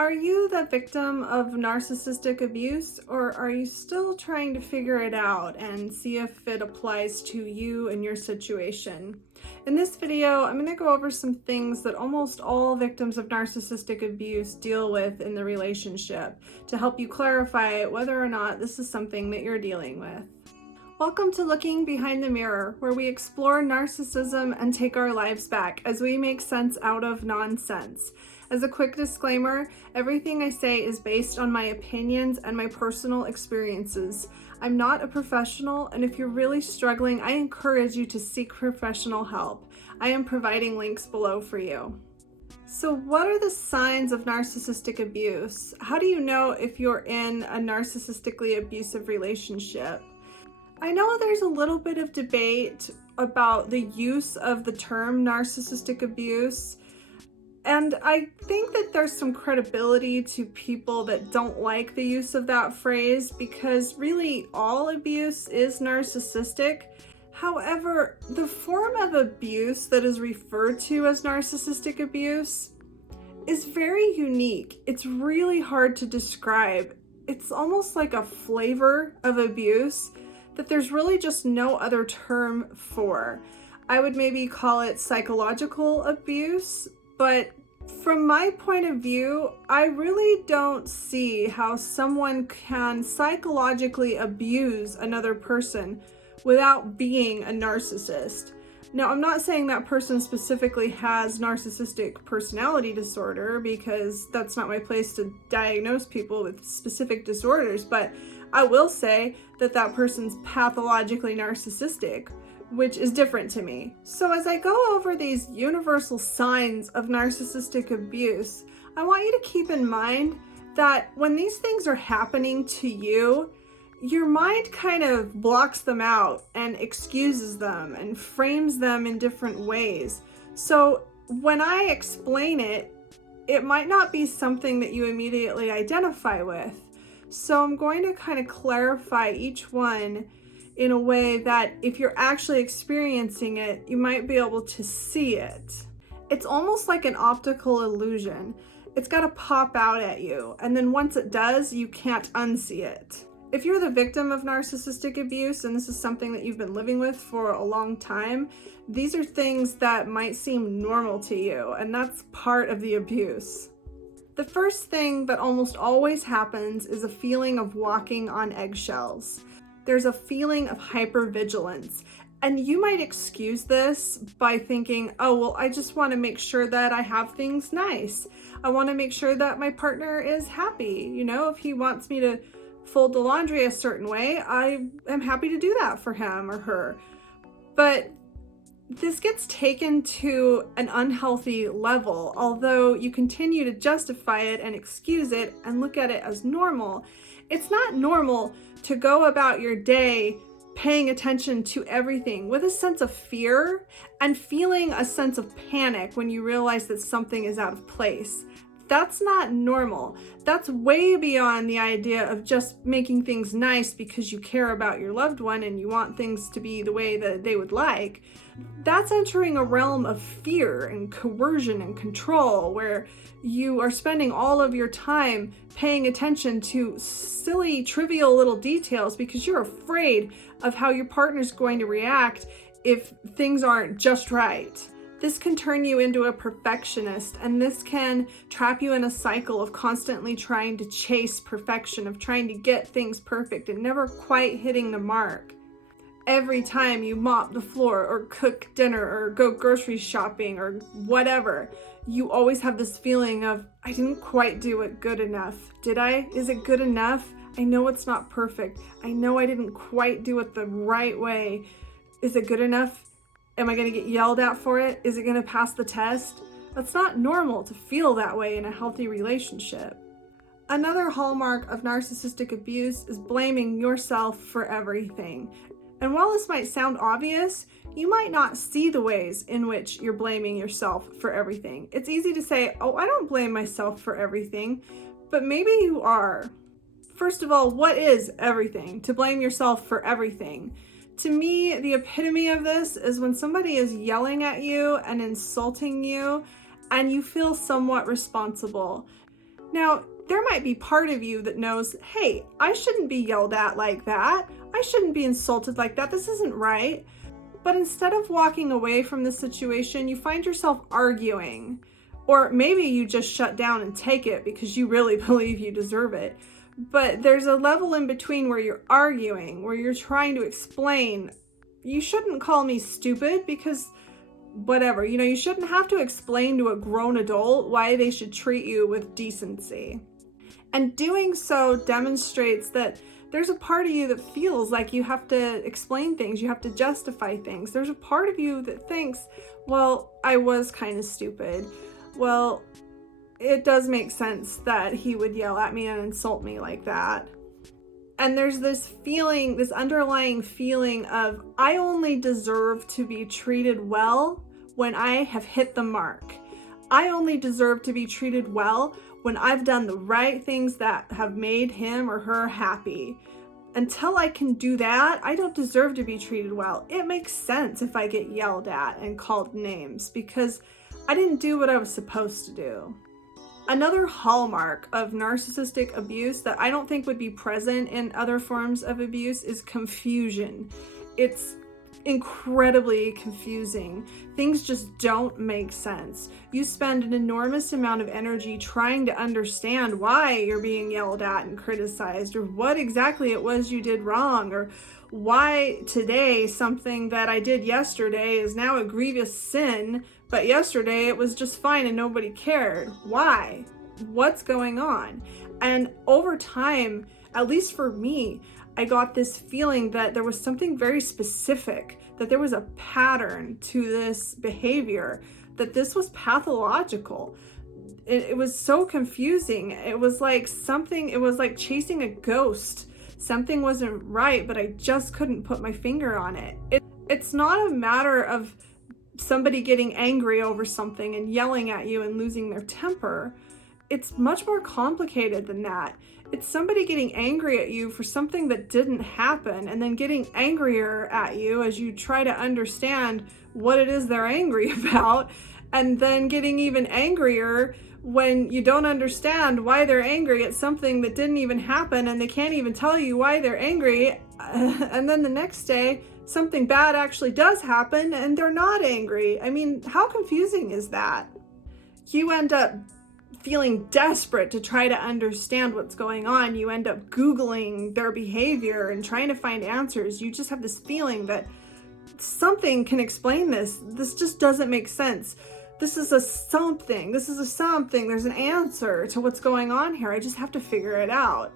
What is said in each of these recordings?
Are you the victim of narcissistic abuse, or are you still trying to figure it out and see if it applies to you and your situation? In this video, I'm going to go over some things that almost all victims of narcissistic abuse deal with in the relationship to help you clarify whether or not this is something that you're dealing with. Welcome to Looking Behind the Mirror, where we explore narcissism and take our lives back as we make sense out of nonsense. As a quick disclaimer, everything I say is based on my opinions and my personal experiences. I'm not a professional, and if you're really struggling, I encourage you to seek professional help. I am providing links below for you. So what are the signs of narcissistic abuse? How do you know if you're in a narcissistically abusive relationship? I know there's a little bit of debate about the use of the term narcissistic abuse, and I think that there's some credibility to people that don't like the use of that phrase because really all abuse is narcissistic. However, the form of abuse that is referred to as narcissistic abuse is very unique. It's really hard to describe. It's almost like a flavor of abuse that there's really just no other term for. I would maybe call it psychological abuse, but from my point of view, I really don't see how someone can psychologically abuse another person without being a narcissist. Now, I'm not saying that person specifically has narcissistic personality disorder because that's not my place to diagnose people with specific disorders, but I will say that that person's pathologically narcissistic, which is different to me. So as I go over these universal signs of narcissistic abuse, I want you to keep in mind that when these things are happening to you, your mind kind of blocks them out and excuses them and frames them in different ways. So when I explain it, it might not be something that you immediately identify with. So I'm going to kind of clarify each one in a way that if you're actually experiencing it, you might be able to see it. It's almost like an optical illusion. It's got to pop out at you, and then once it does, you can't unsee it. If you're the victim of narcissistic abuse, and this is something that you've been living with for a long time, these are things that might seem normal to you, and that's part of the abuse. The first thing that almost always happens is a feeling of walking on eggshells. There's a feeling of hypervigilance. And you might excuse this by thinking, oh, well, I just want to make sure that I have things nice. I want to make sure that my partner is happy. You know, if he wants me to fold the laundry a certain way, I am happy to do that for him or her. But this gets taken to an unhealthy level, although you continue to justify it and excuse it and look at it as normal. It's not normal to go about your day paying attention to everything with a sense of fear and feeling a sense of panic when you realize that something is out of place. That's not normal. That's way beyond the idea of just making things nice because you care about your loved one and you want things to be the way that they would like. That's entering a realm of fear and coercion and control where you are spending all of your time paying attention to silly, trivial little details because you're afraid of how your partner's going to react if things aren't just right. This can turn you into a perfectionist, and this can trap you in a cycle of constantly trying to chase perfection, of trying to get things perfect and never quite hitting the mark. Every time you mop the floor or cook dinner or go grocery shopping or whatever, you always have this feeling of, I didn't quite do it good enough. Did I? Is it good enough? I know it's not perfect. I know I didn't quite do it the right way. Is it good enough? Am I going to get yelled at for it? Is it going to pass the test? That's not normal to feel that way in a healthy relationship. Another hallmark of narcissistic abuse is blaming yourself for everything. And while this might sound obvious, you might not see the ways in which you're blaming yourself for everything. It's easy to say, oh, I don't blame myself for everything, but maybe you are. First of all, what is everything? To blame yourself for everything. To me, the epitome of this is when somebody is yelling at you and insulting you and you feel somewhat responsible. Now, there might be part of you that knows, hey, I shouldn't be yelled at like that. I shouldn't be insulted like that. This isn't right. But instead of walking away from the situation, you find yourself arguing. Or maybe you just shut down and take it because you really believe you deserve it. But there's a level in between where you're arguing, where you're trying to explain, you shouldn't call me stupid because whatever, you shouldn't have to explain to a grown adult why they should treat you with decency. And doing so demonstrates that there's a part of you that feels like you have to explain things, you have to justify things. There's a part of you that thinks, well, I was kind of stupid. Well, it does make sense that he would yell at me and insult me like that. And there's this feeling, this underlying feeling of, I only deserve to be treated well when I have hit the mark. I only deserve to be treated well when I've done the right things that have made him or her happy. Until I can do that, I don't deserve to be treated well. It makes sense if I get yelled at and called names because I didn't do what I was supposed to do. Another hallmark of narcissistic abuse that I don't think would be present in other forms of abuse is confusion. It's incredibly confusing. Things just don't make sense. You spend an enormous amount of energy trying to understand why you're being yelled at and criticized, or what exactly it was you did wrong, or why today something that I did yesterday is now a grievous sin, but yesterday it was just fine and nobody cared. Why? What's going on? And over time, at least for me, I got this feeling that there was something very specific, that there was a pattern to this behavior, that this was pathological. It was so confusing. It was like chasing a ghost. Something wasn't right, but I just couldn't put my finger on it. It's not a matter of somebody getting angry over something and yelling at you and losing their temper. It's much more complicated than that. It's somebody getting angry at you for something that didn't happen and then getting angrier at you as you try to understand what it is they're angry about, and then getting even angrier when you don't understand why they're angry at something that didn't even happen and they can't even tell you why they're angry. And then the next day, something bad actually does happen and they're not angry. I mean, how confusing is that? You end up feeling desperate to try to understand what's going on. You end up Googling their behavior and trying to find answers. You just have this feeling that something can explain this. This just doesn't make sense. This is a something. There's an answer to what's going on here. I just have to figure it out.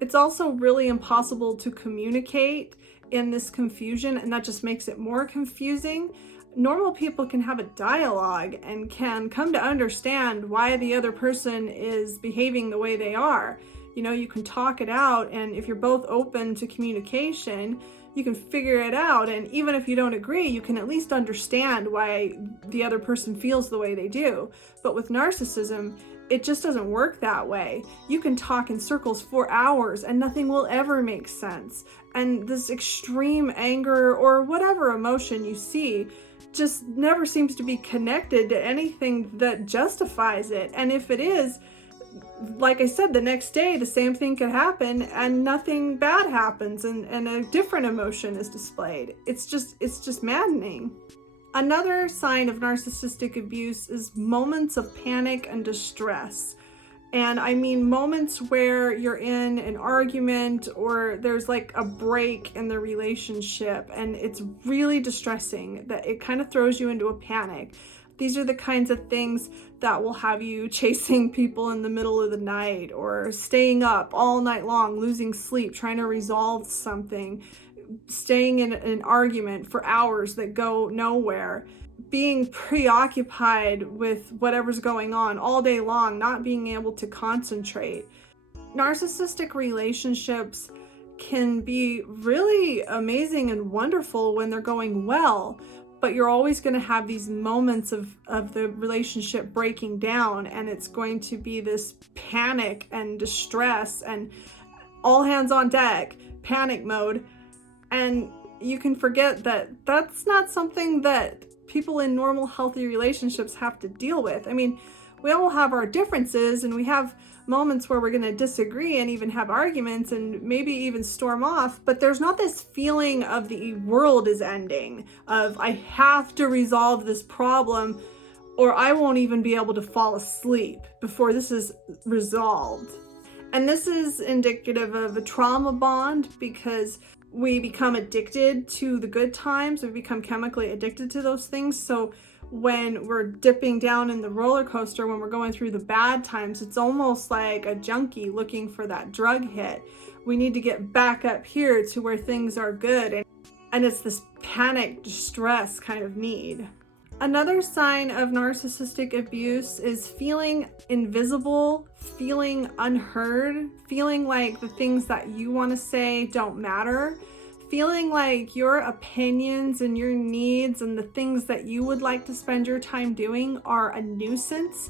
It's also really impossible to communicate in this confusion, and that just makes it more confusing. Normal people can have a dialogue and can come to understand why the other person is behaving the way they are. You can talk it out, and if you're both open to communication, you can figure it out. And even if you don't agree, you can at least understand why the other person feels the way they do. But with narcissism, it just doesn't work that way. You can talk in circles for hours and nothing will ever make sense. And this extreme anger or whatever emotion you see just never seems to be connected to anything that justifies it. And if it is, like I said, the next day the same thing could happen and nothing bad happens and a different emotion is displayed. It's just maddening. Another sign of narcissistic abuse is moments of panic and distress. And I mean moments where you're in an argument or there's like a break in the relationship and it's really distressing, that it kind of throws you into a panic. These are the kinds of things that will have you chasing people in the middle of the night or staying up all night long, losing sleep, trying to resolve something, staying in an argument for hours that go nowhere, being preoccupied with whatever's going on all day long, not being able to concentrate. Narcissistic relationships can be really amazing and wonderful when they're going well, but you're always going to have these moments of the relationship breaking down, and it's going to be this panic and distress and all hands on deck, panic mode. And you can forget that that's not something that people in normal, healthy relationships have to deal with. I mean, we all have our differences and we have moments where we're going to disagree and even have arguments and maybe even storm off, but there's not this feeling of the world is ending, of I have to resolve this problem or I won't even be able to fall asleep before this is resolved. And this is indicative of a trauma bond because we become addicted to the good times. We become chemically addicted to those things. So when we're dipping down in the roller coaster, when we're going through the bad times, it's almost like a junkie looking for that drug hit. We need to get back up here to where things are good. And it's this panic, distress kind of need. Another sign of narcissistic abuse is feeling invisible, feeling unheard, feeling like the things that you want to say don't matter, feeling like your opinions and your needs and the things that you would like to spend your time doing are a nuisance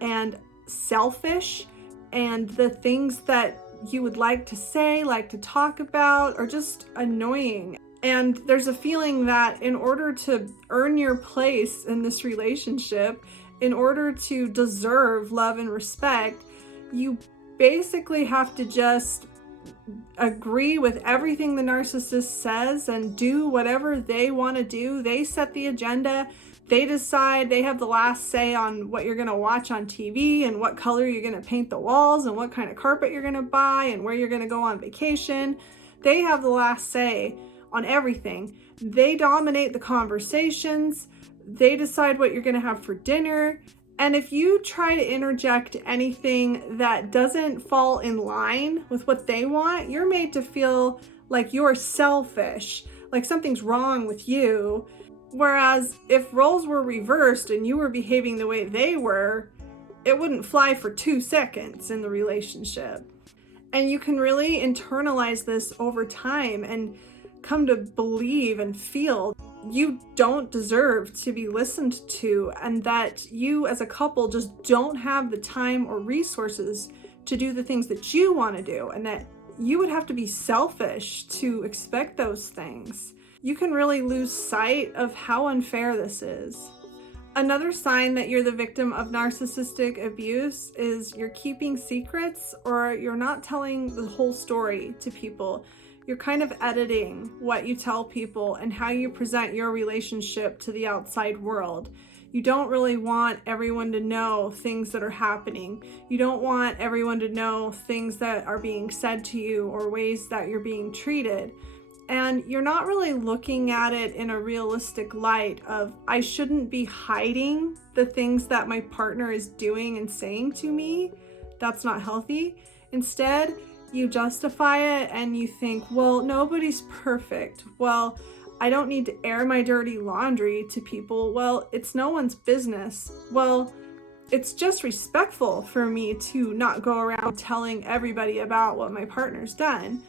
and selfish, and the things that you would like to say, like to talk about, are just annoying. And there's a feeling that in order to earn your place in this relationship, in order to deserve love and respect, you basically have to just agree with everything the narcissist says and do whatever they want to do. They set the agenda. They decide, they have the last say on what you're going to watch on TV and what color you're going to paint the walls and what kind of carpet you're going to buy and where you're going to go on vacation. They have the last say on everything. They dominate the conversations. They decide what you're going to have for dinner. And if you try to interject anything that doesn't fall in line with what they want, you're made to feel like you're selfish, like something's wrong with you. Whereas if roles were reversed and you were behaving the way they were, it wouldn't fly for 2 seconds in the relationship. And you can really internalize this over time and come to believe and feel you don't deserve to be listened to, and that you as a couple just don't have the time or resources to do the things that you want to do, and that you would have to be selfish to expect those things. You can really lose sight of how unfair this is. Another sign that you're the victim of narcissistic abuse is you're keeping secrets, or you're not telling the whole story to people. You're kind of editing what you tell people and how you present your relationship to the outside world. You don't really want everyone to know things that are happening. You don't want everyone to know things that are being said to you or ways that you're being treated. And you're not really looking at it in a realistic light of, I shouldn't be hiding the things that my partner is doing and saying to me. That's not healthy. Instead, you justify it and you think, well, nobody's perfect. Well, I don't need to air my dirty laundry to people. Well, it's no one's business. Well, it's just respectful for me to not go around telling everybody about what my partner's done.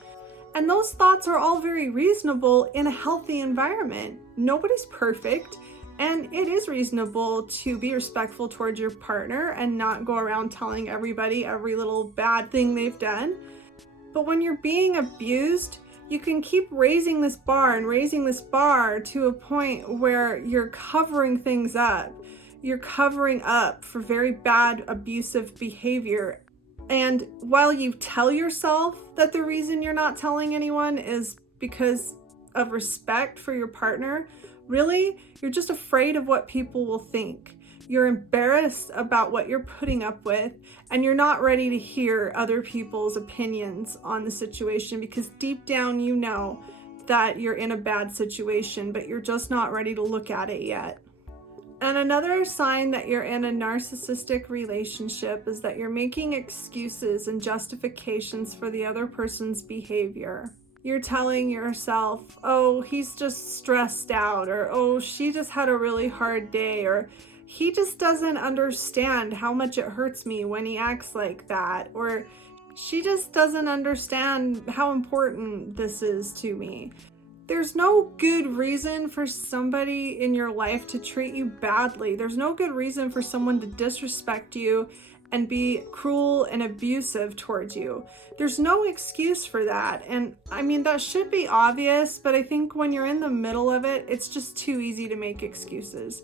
And those thoughts are all very reasonable in a healthy environment. Nobody's perfect, and it is reasonable to be respectful towards your partner and not go around telling everybody every little bad thing they've done. But when you're being abused, you can keep raising this bar and raising this bar to a point where you're covering things up. You're covering up for very bad abusive behavior. And while you tell yourself that the reason you're not telling anyone is because of respect for your partner, really, you're just afraid of what people will think. You're embarrassed about what you're putting up with, and you're not ready to hear other people's opinions on the situation because deep down you know that you're in a bad situation, but you're just not ready to look at it yet. And another sign that you're in a narcissistic relationship is that you're making excuses and justifications for the other person's behavior. You're telling yourself, oh, he's just stressed out, or oh, she just had a really hard day, or he just doesn't understand how much it hurts me when he acts like that, or she just doesn't understand how important this is to me. There's no good reason for somebody in your life to treat you badly. There's no good reason for someone to disrespect you and be cruel and abusive towards you. There's no excuse for that. And I mean, that should be obvious, but I think when you're in the middle of it, it's just too easy to make excuses.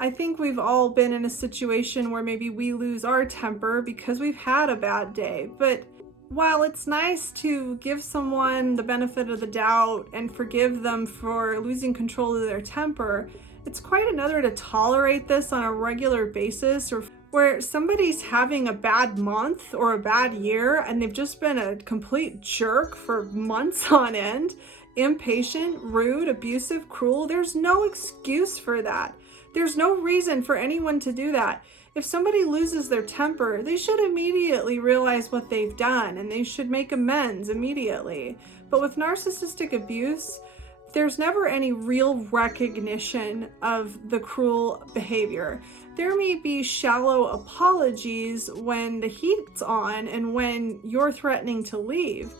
I think we've all been in a situation where maybe we lose our temper because we've had a bad day. But while it's nice to give someone the benefit of the doubt and forgive them for losing control of their temper, it's quite another to tolerate this on a regular basis, or where somebody's having a bad month or a bad year and they've just been a complete jerk for months on end, impatient, rude, abusive, cruel. There's no excuse for that. There's no reason for anyone to do that. If somebody loses their temper, they should immediately realize what they've done and they should make amends immediately. But with narcissistic abuse, there's never any real recognition of the cruel behavior. There may be shallow apologies when the heat's on and when you're threatening to leave,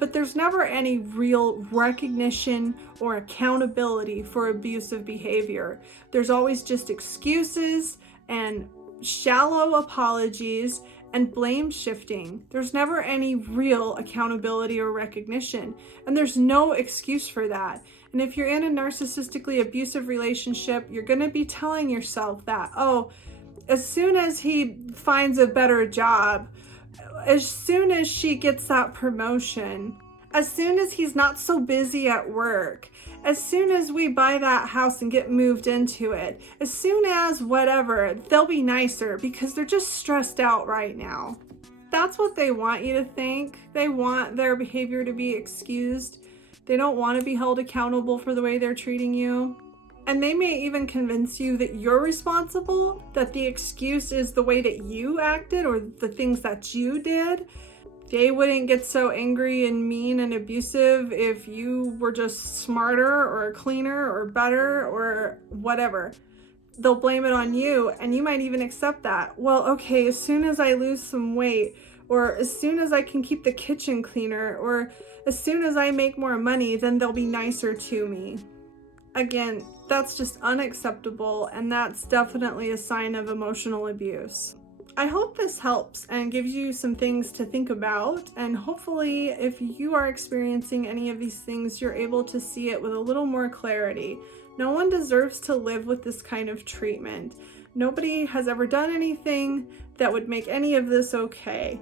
but there's never any real recognition or accountability for abusive behavior. There's always just excuses and shallow apologies and blame shifting. There's never any real accountability or recognition, and there's no excuse for that. And if you're in a narcissistically abusive relationship, you're going to be telling yourself that, oh, as soon as he finds a better job, as soon as she gets that promotion, as soon as he's not so busy at work, as soon as we buy that house and get moved into it, as soon as whatever, they'll be nicer because they're just stressed out right now. That's what they want you to think. They want their behavior to be excused. They don't want to be held accountable for the way they're treating you. And they may even convince you that you're responsible, that the excuse is the way that you acted or the things that you did. They wouldn't get so angry and mean and abusive if you were just smarter or cleaner or better or whatever. They'll blame it on you, and you might even accept that. Well, okay, as soon as I lose some weight, or as soon as I can keep the kitchen cleaner, or as soon as I make more money, then they'll be nicer to me. Again, that's just unacceptable, and that's definitely a sign of emotional abuse. I hope this helps and gives you some things to think about, and hopefully if you are experiencing any of these things, you're able to see it with a little more clarity. No one deserves to live with this kind of treatment. Nobody has ever done anything that would make any of this okay.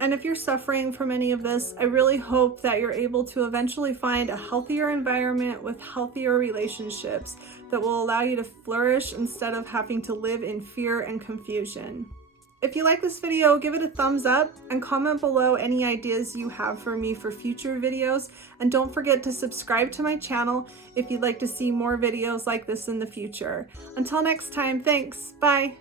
And if you're suffering from any of this, I really hope that you're able to eventually find a healthier environment with healthier relationships that will allow you to flourish instead of having to live in fear and confusion. If you like this video, give it a thumbs up and comment below any ideas you have for me for future videos. And don't forget to subscribe to my channel if you'd like to see more videos like this in the future. Until next time, thanks, bye.